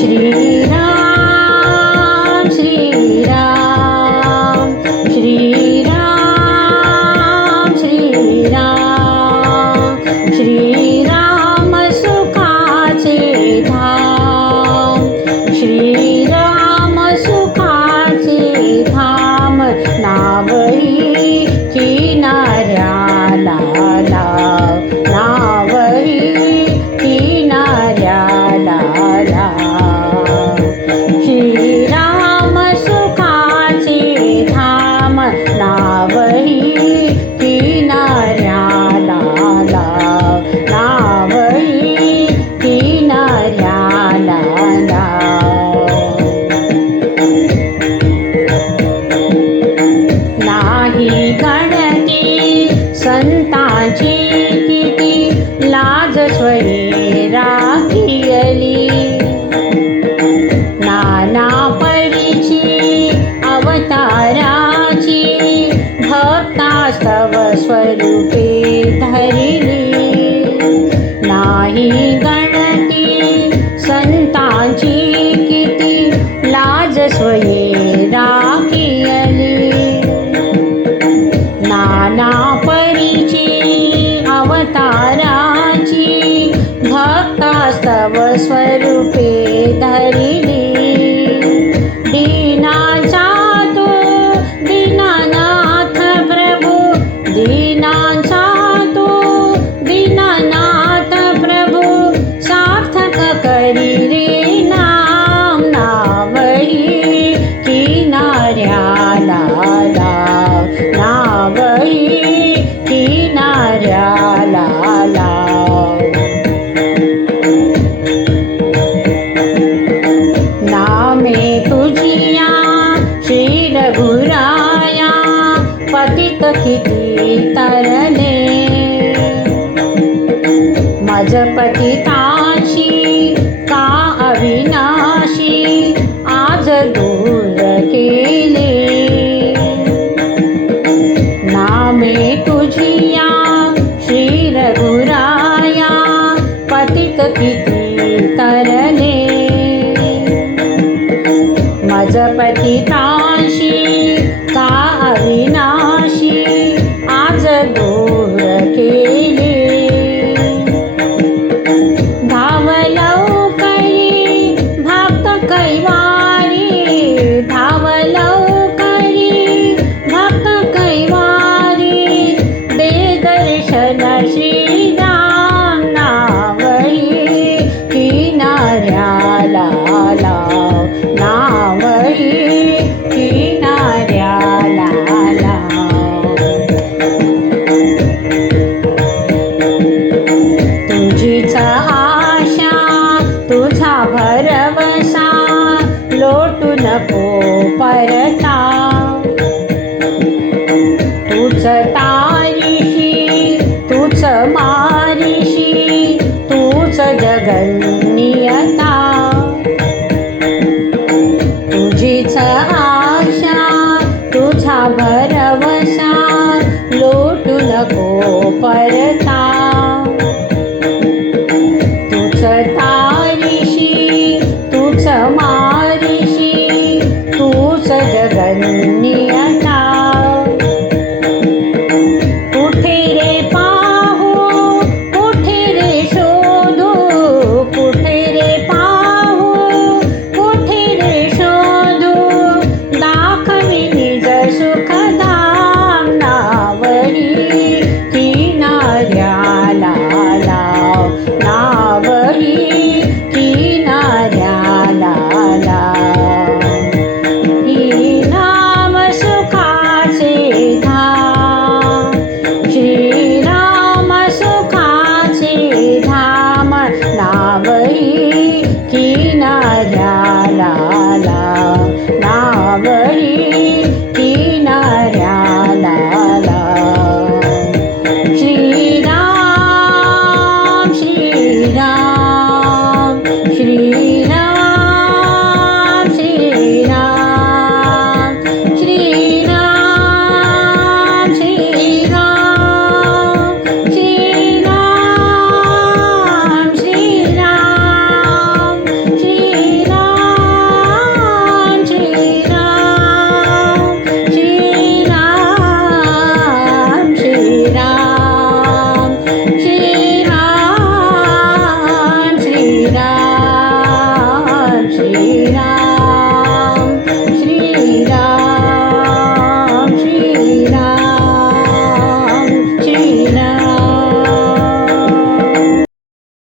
श्रीराम श्रीराम श्रीराम श्रीराम श्रीराम सुखाचे धाम श्रीराम सुखाचे धाम नावही किनाऱ्याला लाव नावही किनाऱ्याला लाव श्रीराम सुखाचे धाम नावही किनाऱ्याला लाव नावही किनाऱ्याला लाव नाही गणती संतांची किती लाज स्वये राखियली नाना परीची अवताराची भक्तास्तव स्वरूपे धरिली नाही गणती संतांची किती लाज स्वये राखियली नाना परीची अवताराची भक्तास्तव स्वरूपे धरिली दीनाचा तो दीनानाथ प्रभू दीनाचा तो दीनानाथ प्रभू सार्थक करी रे नाम नावही किनाऱ्याला लाव नावही किनाऱ्याला लाव नामे तुझिया श्री रघुराया पतित किती तरले मज पतिताची का अविनाशी आज दूर केले नामे तुझिया श्री रघुराया पतित किती तरले मज पतिताशी का अविनाशी आज दूर केले धावलौ करी भक्त कैवारी धावलौ करी भक्त कैवारी दे दर्शन श्रीराम नावही किनाऱ्याला लाव नावही किनाऱ्याला लाव तुझीच आशा तुझा भरवसा लोटू नको परता तूच तारीशी तूच मारीशी तूच जगन्नियता तुझीच आशा तुझा भरवसा लोटू नको परता तूच तारीशी तूच मारीशी तूच जगन्नियता कुठे रे पाहू कुठे रे शोधू कुठे रे पाहू कुठे रे शोधू दाखवी निज सुखधाम नावही किनाऱ्याला लाव नावही किनाऱ्याला लाव ही नाम सुखाचे धाम श्रीराम सुखाचे धाम नावही किनाऱ्याला लाव नावही किनाऱ्याला लाव श्रीराम श्रीराम श्री